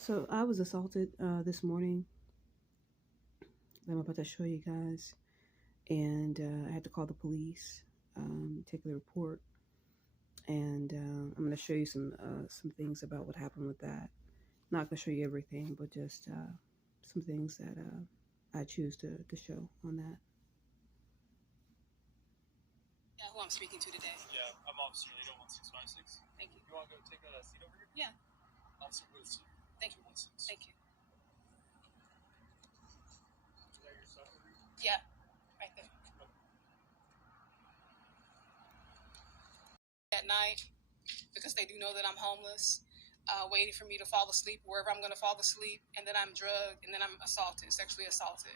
So I was assaulted this morning. I'm about to show you guys, and I had to call the police, take the report, and I'm going to show you some things about what happened with that. Not going to show you everything, but just some things that I choose to show on that. Yeah, who I'm speaking to today. Yeah, I'm Officer Leader 1656. Thank you. You want to go take a seat over here? Yeah. Officer Wilson. Thank you. 16. Thank you. Is that your stuff over here? Yeah, right there. At night, because they do know that I'm homeless, waiting for me to fall asleep wherever I'm going to fall asleep, and then I'm drugged, and then I'm assaulted, sexually assaulted.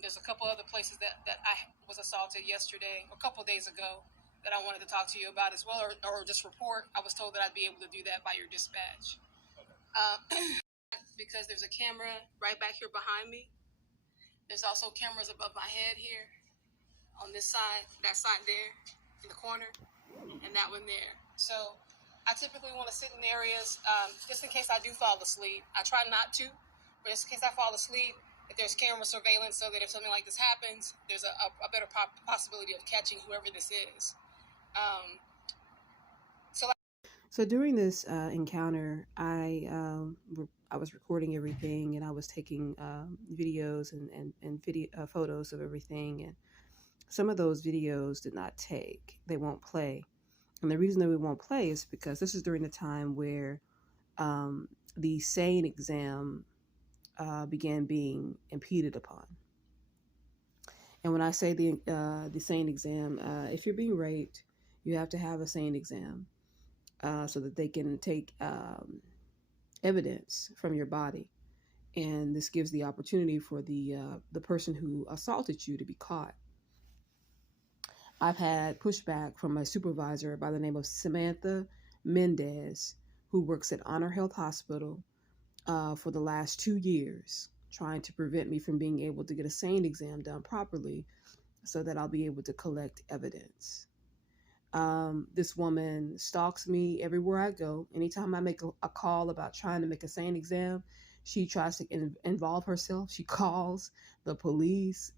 There's a couple other places that I was assaulted yesterday, a couple of days ago, that I wanted to talk to you about as well, or just report. I was told that I'd be able to do that by your dispatch. Okay. Because there's a camera right back here behind me. There's also cameras above my head here, on this side, that side there, in the corner, and that one there. So I typically want to sit in areas, just in case I do fall asleep. I try not to, but just in case I fall asleep, if there's camera surveillance, so that if something like this happens, there's a better possibility of catching whoever this is. So during this encounter, I was recording everything, and I was taking videos and video photos of everything. And some of those videos did not take; they won't play. And the reason that we won't play is because this is during the time where the SANE exam began being impeded upon. And when I say the SANE exam, if you're being raped, you have to have a SANE exam. So that they can take evidence from your body, and this gives the opportunity for the person who assaulted you to be caught. I've had pushback from my supervisor by the name of Samantha Mendez, who works at Honor Health Hospital for the last 2 years, trying to prevent me from being able to get a SANE exam done properly, so that I'll be able to collect evidence. This woman stalks me everywhere I go. Anytime I make a call about trying to make a SANE exam, she tries to involve herself. She calls the police.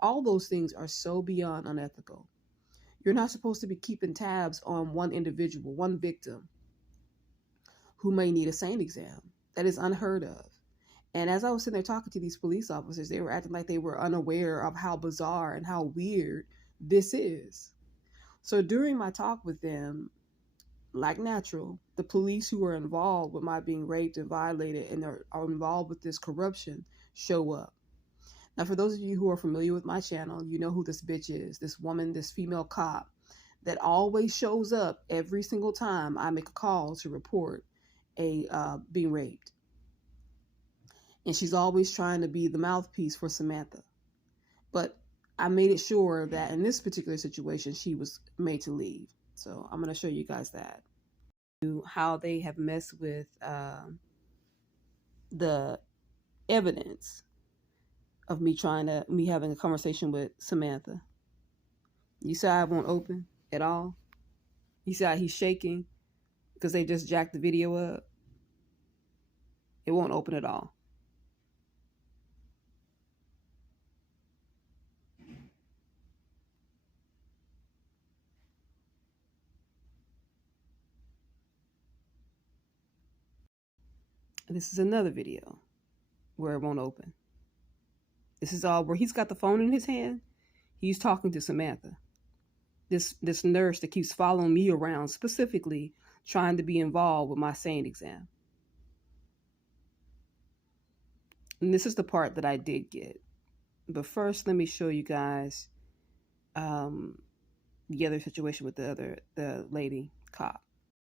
All those things are so beyond unethical. You're not supposed to be keeping tabs on one individual, one victim who may need a SANE exam. That is unheard of. And as I was sitting there talking to these police officers, they were acting like they were unaware of how bizarre and how weird this is. So during my talk with them, like natural, the police who are involved with my being raped and violated and are involved with this corruption show up. Now, for those of you who are familiar with my channel, you know who this bitch is, this woman, this female cop that always shows up every single time I make a call to report a being raped. And she's always trying to be the mouthpiece for Samantha. But I made it sure that in this particular situation, she was made to leave. So I'm going to show you guys that. How they have messed with the evidence of me having a conversation with Samantha. You see how it won't open at all? You see how he's shaking because they just jacked the video up? It won't open at all. This is another video where it won't open. This is all where he's got the phone in his hand. He's talking to Samantha. This nurse that keeps following me around, specifically trying to be involved with my SANE exam. And this is the part that I did get. But first, let me show you guys the other situation with the lady cop.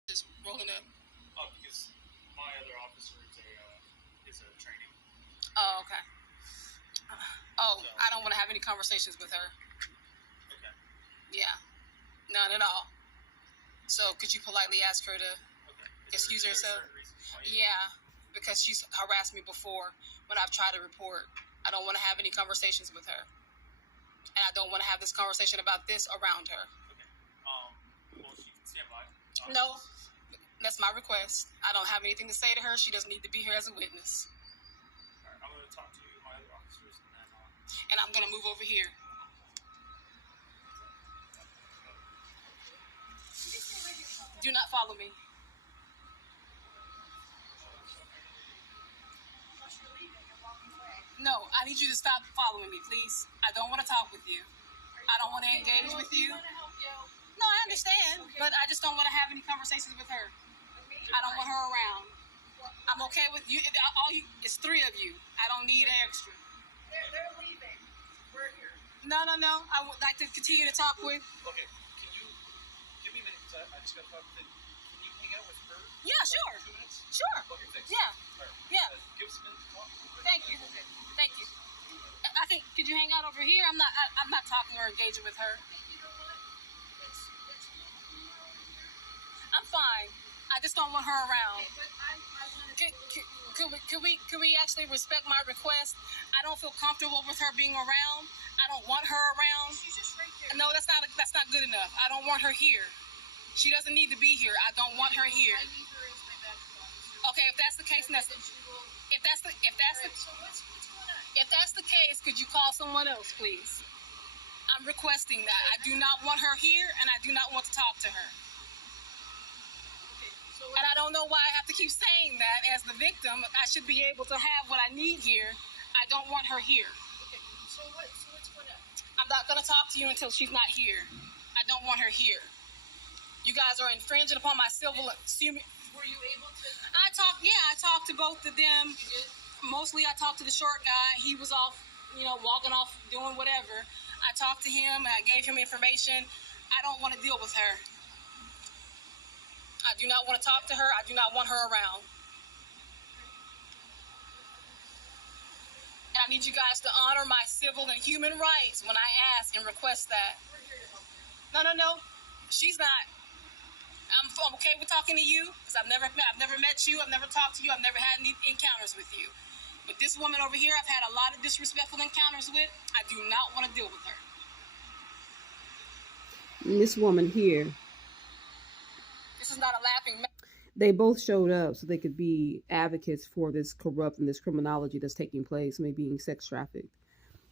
Just rolling up. Oh, because my other officer is a training. Oh, okay. I don't want to have any conversations with her. Okay. Yeah, none at all. So could you politely ask her to excuse herself? Yeah, because she's harassed me before when I've tried to report. I don't want to have any conversations with her. And I don't want to have this conversation about this around her. Okay. Well, she can stand by. No, That's my request. I don't have anything to say to her. She doesn't need to be here as a witness. All right, I'm going to talk to my other officers, and then And I'm going to move over here. Do not follow me. No, I need you to stop following me, please. I don't want to talk with you. I don't want to engage with you. No, I understand, but I just don't want to have any conversations with her. I don't want her around. I'm okay with you. It's three of you. I don't need extra. They're leaving. We're here. No. I would like to continue to talk with. okay, can you give me a minute? 'Cause I just got to talk with. Can you hang out with her? Yeah, sure. 2 minutes? Sure. Okay, thanks. Yeah. All right. Yeah. Give us a minute to talk. Thank you. Thank you. I think. Could you hang out over here? I'm not talking or engaging with her. You know what? I'm fine. I just don't want her around. But I want to. Could we actually respect my request? I don't feel comfortable with her being around. I don't want her around. She's just right there. No, that's not good enough. I don't want her here. She doesn't need to be here. I don't want her here. I need her as my backup officer. Okay, if that's the case, then Then she will. if that's the Alright, so what's going on? if that's the case, could you call someone else, please? I'm requesting that. I do not want her here, and I do not want to talk to her. Okay, so And I don't know why I have to keep saying that as the victim. I should be able to have what I need here. I don't want her here. okay, so what's going on? I'm not going to talk to you until she's not here. I don't want her here. You guys are infringing upon my civil. Were you able to? I talked to both of them. You did? Mostly I talked to the short guy. He was off, walking off, doing whatever. I talked to him and I gave him information. I don't want to deal with her. I do not want to talk to her. I do not want her around. And I need you guys to honor my civil and human rights when I ask and request that. We're here to help you. No. She's not. I'm okay with talking to you because I've never met you. I've never talked to you. I've never had any encounters with you. But this woman over here, I've had a lot of disrespectful encounters with. I do not want to deal with her. And this woman here, This is not a laughing matter. they both showed up so they could be advocates for this corrupt and this criminology that's taking place, maybe being sex trafficked.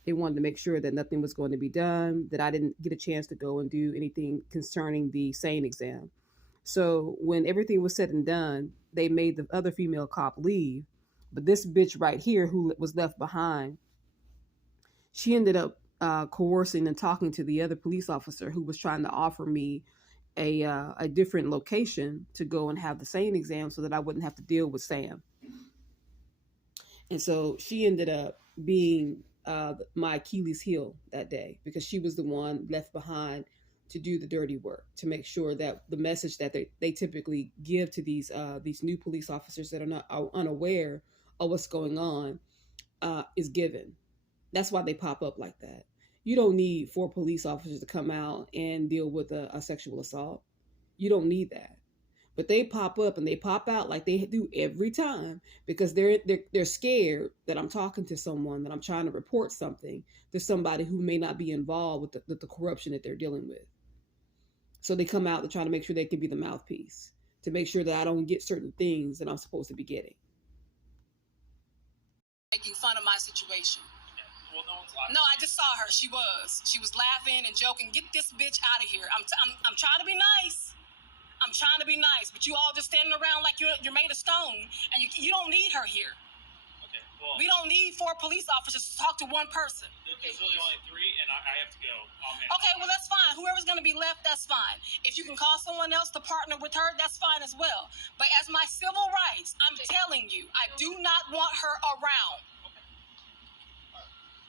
They wanted to make sure that nothing was going to be done, that I didn't get a chance to go and do anything concerning the SANE exam. So when everything was said and done, they made the other female cop leave. But this bitch right here who was left behind, she ended up coercing and talking to the other police officer who was trying to offer me a different location to go and have the SANE exam so that I wouldn't have to deal with Sam. And so she ended up being my Achilles heel that day because she was the one left behind to do the dirty work, to make sure that the message that they typically give to these new police officers that are unaware of what's going on is given. That's why they pop up like that. You don't need 4 police officers to come out and deal with a sexual assault. You don't need that. But they pop up and they pop out like they do every time because they're scared that I'm talking to someone, that I'm trying to report something to somebody who may not be involved with the corruption that they're dealing with. So they come out to try to make sure they can be the mouthpiece, to make sure that I don't get certain things that I'm supposed to be getting. Making fun of my situation. Well, no one's laughing. No, I just saw her. She was laughing and joking. Get this bitch out of here. I'm trying to be nice. I'm trying to be nice, but you all just standing around like you're made of stone, and you don't need her here. Okay, well, We don't need 4 police officers to talk to one person. there's really only 3, and I have to go. Oh, man. Okay, well, that's fine. Whoever's going to be left, that's fine. If you can call someone else to partner with her, that's fine as well. But as my civil rights, I'm telling you, I do not want her around.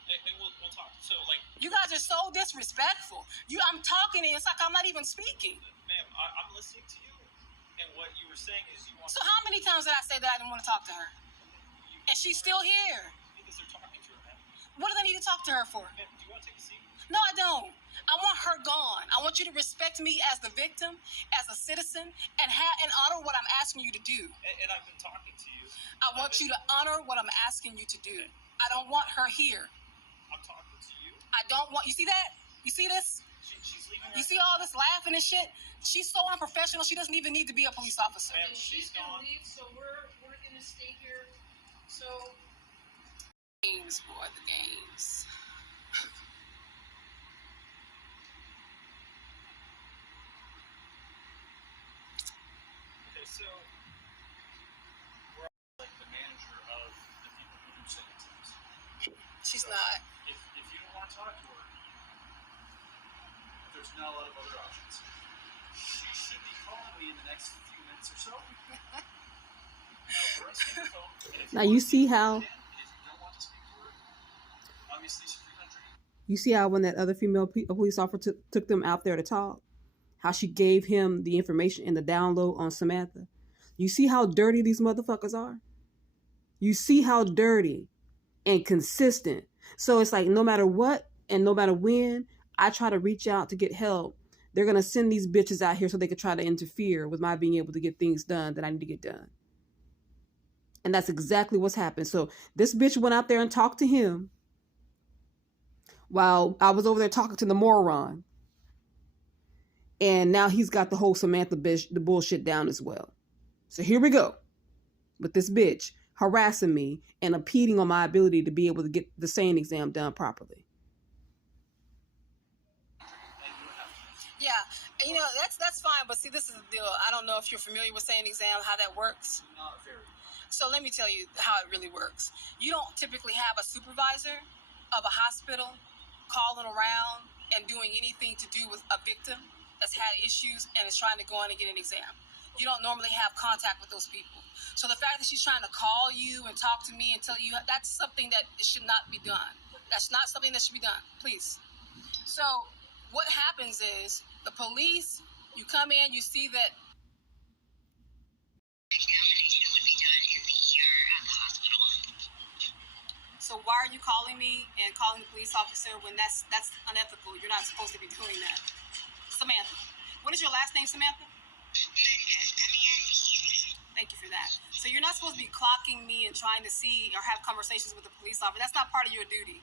Hey, we'll talk. So, like, You guys are so disrespectful. I'm talking and it's like I'm not even speaking. ma'am, I'm listening to you, and what you were saying is you want So how many times did I say that I didn't want to talk to her? And she's still here. because they're talking to her, ma'am. What do they need to talk to her for? Ma'am, do you want to take a seat? No, I don't. I want her gone. I want you to respect me as the victim, as a citizen, and honor what I'm asking you to do. And I've been talking to you. I want you to honor what I'm asking you to do. I don't want her here. I'm talking to you. I don't want. You see that? You see this? She's leaving. You see all this laughing and shit? She's so unprofessional. She doesn't even need to be a police officer. Ma'am, She's she's gonna gone. leave, so we're gonna stay here. So Games, boy, the games. Okay, so we're like the manager of the people who do sentences. She's So, not. If you don't want to talk to her, there's not a lot of other options. She should be calling me in the next few minutes or so. For us to go, and if Now you want to see speak to her how again, and if you don't want to speak to her, obviously she's free country. you see how when that other female police officer took them out there to talk, how she gave him the information in the download on Samantha. You see how dirty these motherfuckers are? You see how dirty and consistent. So it's like no matter what and no matter when I try to reach out to get help, they're going to send these bitches out here so they could try to interfere with my being able to get things done that I need to get done. And that's exactly what's happened. So this bitch went out there and talked to him while I was over there talking to the moron. And now he's got the whole Samantha bitch, the bullshit down as well. So here we go with this bitch harassing me and impeding on my ability to be able to get the SANE exam done properly. Yeah, and, that's fine. But see, this is the deal. I don't know if you're familiar with SANE exam, how that works. Not very. So let me tell you how it really works. You don't typically have a supervisor of a hospital calling around and doing anything to do with a victim that's had issues and is trying to go in and get an exam. You don't normally have contact with those people. So the fact that she's trying to call you and talk to me and tell you, that's something that should not be done. That's not something that should be done, please. So what happens is the police, you come in, you see that Examination would be done in the ER at the hospital. so why are you calling me and calling the police officer when that's unethical? You're not supposed to be doing that. Samantha. What is your last name, Samantha? Mendez, M-E-N-D-E-Z. Thank you for that. So you're not supposed to be clocking me and trying to see or have conversations with the police officer. That's not part of your duty.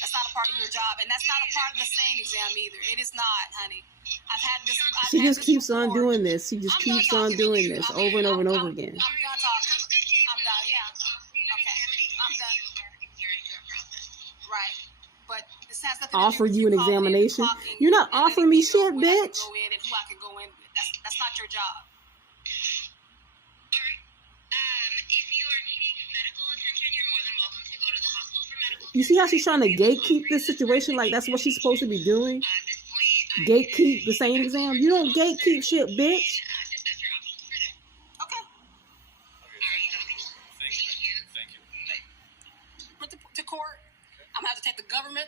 That's not a part of your job. And that's not a part of the SANE exam either. It is not, honey. I've had this. She just keeps on doing this. She just keeps on doing this over and over and over again. I'm done talking. Have a good day. I'm done, yeah. I'll offer you an Okay, examination I'm if done. you are adhering to a process. Right. But this has nothing to Offer do with you an calling in and examination? clocking You're not and letting offering me know shit, when I can bitch. go in and who I can go in with. That's not your job. Alright. If you are needing medical attention, you're more than welcome to go to the hospital for medical You see how she's trying to attention. gatekeep this situation like that's what she's supposed to be doing? At this point, Gatekeep the SANE exam? You don't gatekeep shit, bitch. discuss your options further. Okay. Okay, thank you. Thank you. Put to court. I'm gonna have to take the government